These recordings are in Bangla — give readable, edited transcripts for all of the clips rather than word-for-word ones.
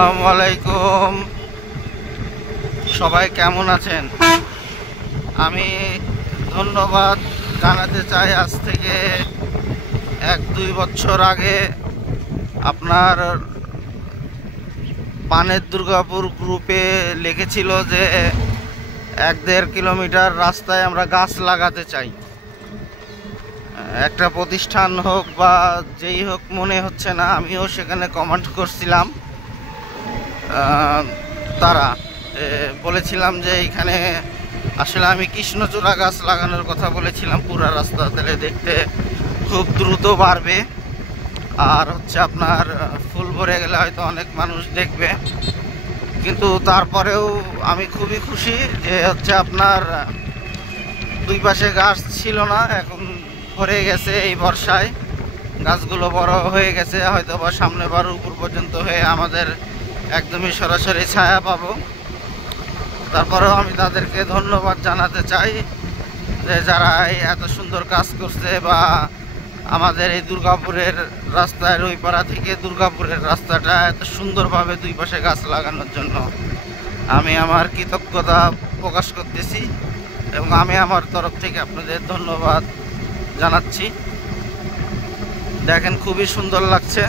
আসসালামু আলাইকুম, সবাই কেমন আছেন? আমি ধন্যবাদ জানাতে চাই। আজ থেকে 1-2 বছর আগে আপনার পানের দুর্গাপুর গ্রুপে লিখেছিল যে 1-1.5 কিলোমিটার রাস্তায় আমরা গাছ লাগাতে চাই। একটা প্রতিষ্ঠান হোক বা যেই হোক মনে হচ্ছে না, আমিও সেখানে কমেন্ট করছিলাম। তারা বলেছিলাম যে এখানে আসলে আমি কৃষ্ণচূড়া গাছ লাগানোর কথা বলেছিলাম। পুরো রাস্তা তাহলে দেখতে খুব দ্রুত বাড়বে, আর আপনার ফুল ভরে গেলে হয়তো অনেক মানুষ দেখবে। কিন্তু তারপরেও আমি খুবই খুশি যে আপনার দুই পাশে গাছ ছিল না, এখন ভরে গেছে। এই বর্ষায় গাছগুলো বড় হয়ে গেছে, হয়তো বা সামনে বার উপর পর্যন্ত হয়ে আমাদের একদমই সরাসরি ছায়া পাবো। তারপরেও আমি তাদেরকে ধন্যবাদ জানাতে চাই যে যারা এত সুন্দর কাজ করছে, বা আমাদের এই দুর্গাপুরের রাস্তায় রইপাড়া থেকে দুর্গাপুরের রাস্তাটা এত সুন্দরভাবে দুই পাশে গাছ লাগানোর জন্য আমি আমার কৃতজ্ঞতা প্রকাশ করতেছি, এবং আমি আমার তরফ থেকে আপনাদের ধন্যবাদ জানাচ্ছি। দেখেন খুবই সুন্দর লাগছে,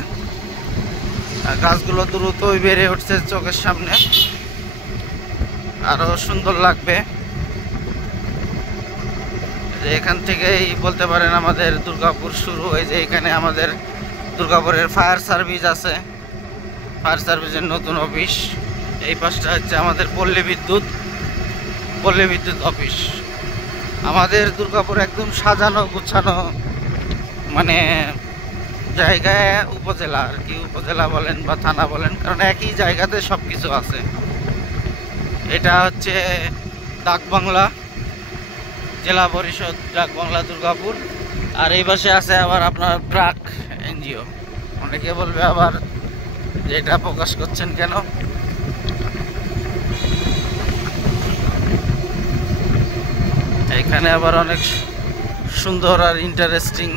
গাছগুলো দ্রুতই বেড়ে উঠছে চোখের সামনে, আরো সুন্দর লাগবে। এখান থেকেই বলতে পারেন আমাদের দুর্গাপুর শুরু হয়ে যে এখানে আমাদের দুর্গাপুরের ফায়ার সার্ভিস আছে, ফায়ার সার্ভিসের নতুন অফিস। এই পাশটা হচ্ছে আমাদের পল্লী বিদ্যুৎ অফিস। আমাদের দুর্গাপুর একদম সাজানো গুছানো মানে জায়গায় উপজেলা, আর কি উপজেলা বলেন বা থানা বলেন, কারণ একই জায়গাতে সব কিছু আছে। এটা হচ্ছে ডাকবাংলা, জেলা পরিষদ ডাকবাংলা দুর্গাপুর। আর এই পাশে আছে আবার আপনার ব্রাক এনজিও। অনেকে বলবে আবার যে এটা প্রকাশ করছেন কেন। এখানে আবার অনেক সুন্দর আর ইন্টারেস্টিং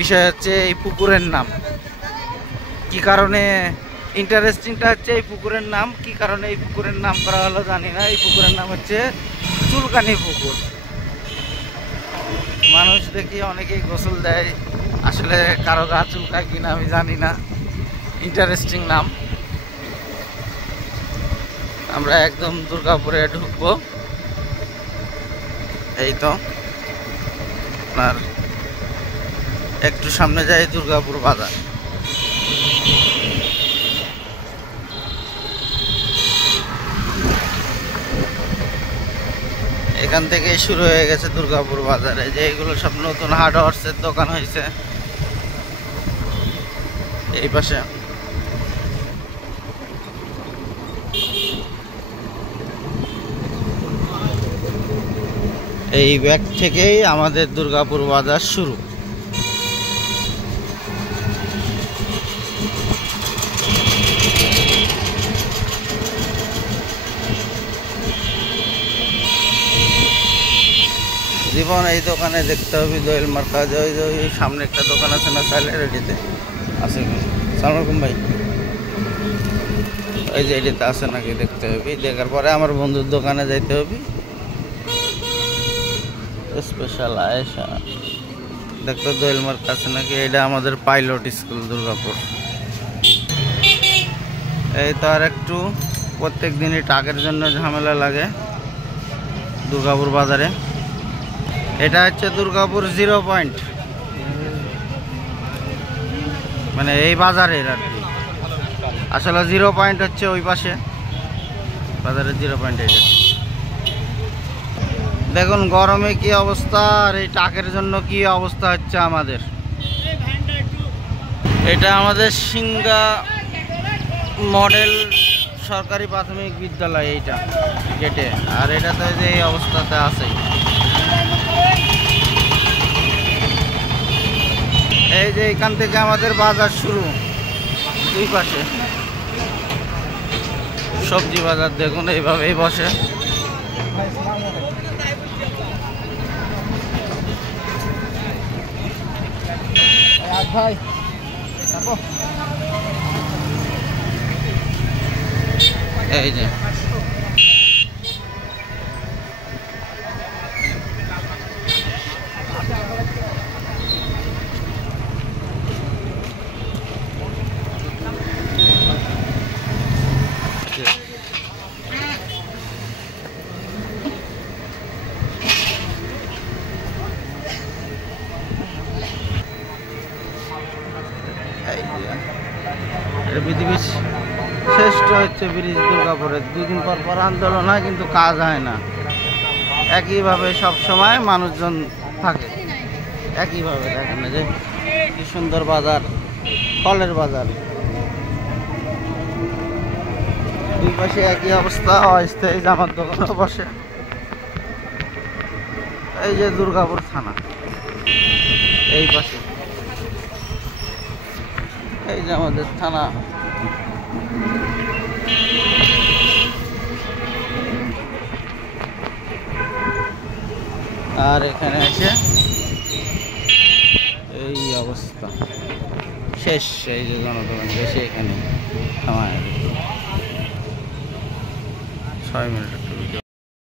বিষয় হচ্ছে এই পুকুরের নাম। কি কারণে ইন্টারেস্টিংটা হচ্ছে এই পুকুরের নাম, কি কারণে এই পুকুরের নাম করা হলো জানি না। এই পুকুরের নাম হচ্ছে চুলকানি পুকুর। মানুষ দেখি অনেকেই গোসল দেয়, আসলে কারো গা চুলকায় কিনা আমি জানি না। ইন্টারেস্টিং নাম। আমরা একদম দুর্গাপুরে ঢুকবো। এই তো আপনার একটু সামনে যাই দুর্গাপুর বাজার। এখান থেকে শুরু হয়ে গেছে দুর্গাপুর বাজারে, যে এগুলো সব নতুন হার্ডওয়্যার্সের দোকান হয়েছে এই পাশে। এই ব্যাগ থেকেই আমাদের দুর্গাপুর বাজার শুরু। জীবন এই দোকানে দেখতে হবে, দোয়েল মার্কাজ। ওই সামনে একটা দোকান আছে না, সাইলে রেডিতে আছে। সালাম আলাইকুম ভাই, ওই যে এটিতে আছে নাকি দেখতে হবে। দেখার পরে আমার বন্ধুর দোকানে যাইতে হবে। স্পেশাল আয়েশা দেখতে দোয়েল মার্কাজ আছে নাকি। এটা আমাদের পাইলট স্কুল দুর্গাপুর। এই তো আর একটু, প্রত্যেক দিনই টাকার জন্য ঝামেলা লাগে দুর্গাপুর বাজারে। এটা হচ্ছে দুর্গাপুর 0 পয়েন্ট, মানে এই বাজারের আর কি। আসলে 0 পয়েন্ট হচ্ছে ওই পাশে বাজারের 0 পয়েন্ট। এটা দেখুন গরমে কি অবস্থা, আর এই টাকের জন্য কি অবস্থা হচ্ছে আমাদের। এটা আমাদের সিংহা মডেল সরকারি প্রাথমিক বিদ্যালয়, এইটা গেটে। আর এটা তো যে এই অবস্থাতে আছে। এই যে এখান থেকে আমাদের বাজার শুরু, দুই পাশে সবজি বাজার দেখুন এইভাবেই বসে। ভাই এই যে পৃথিবীর শ্রেষ্ঠ হচ্ছে ব্রিজ দুর্গাপুরের। 2 দিন পর পর আন্দোলন হয় কিন্তু কাজ হয় না, একইভাবে সব সময় মানুষজন থাকে একইভাবে। দেখেন না যে কি সুন্দর বাজার, ফলের বাজার, দুই পাশে একই অবস্থা, অস্থায়ী জামার দোকানও বসে। এই যে দুর্গাপুর থানা, এই পাশে এই যে আমাদের থানা। আর এখানে আছে এই অবস্থা শেষ। এই যে জনগণ বেশি এখানে 6 মিনিট।